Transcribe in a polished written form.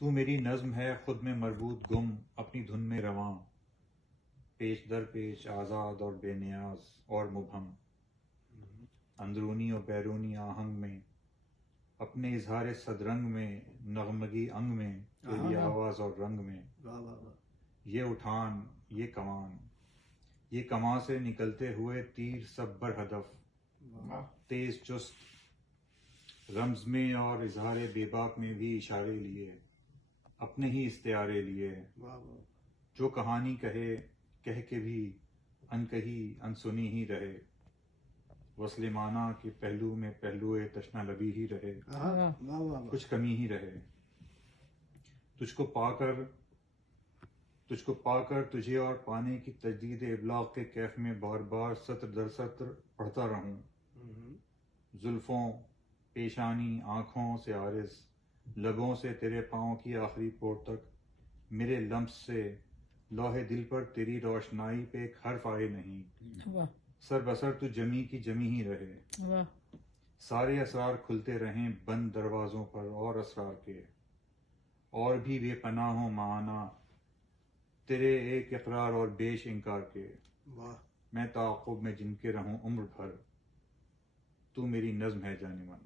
تو میری نظم ہے خود میں مربوط گم، اپنی دھن میں رواں، پیش در پیش آزاد اور بے نیاز اور مبہم، اندرونی و بیرونی آہنگ میں، اپنے اظہار صدرنگ میں، نغمگی انگ میں، تیری آواز اور رنگ میں، یہ اٹھان، یہ کمان، یہ کماں سے نکلتے ہوئے تیر سب بر ہدف، تیز چست، رمز میں اور اظہار بے باک میں بھی اشارے لیے، اپنے ہی استعارے لیے، جو کہانی کہہ کے بھی انکہی انسنی ہی رہے، وصل معنی کے پہلو میں پہلوئے تشنہ لبی ہی رہے، کچھ کمی ہی رہے، تجھ کو پا کر تجھے اور پانے کی تجدید ابلاغ کے کیف میں بار بار سطر در سطر پڑھتا رہوں، زلفوں، پیشانی، آنکھوں سے عارض، لبوں سے تیرے پاؤں کی آخری پوٹ تک، میرے لمس سے لوح دل پر تیری روشنائی پہ ایک حرف آئے نہیں، سر بسر تو جمی کی جمی ہی رہے، سارے اسرار کھلتے رہیں بند دروازوں پر اور اسرار کے، اور بھی بے پناہ ہوں معانا تیرے ایک اقرار اور بیش انکار کے، میں تعاقب میں جن کے رہوں عمر بھر، تو میری نظم ہے جان من۔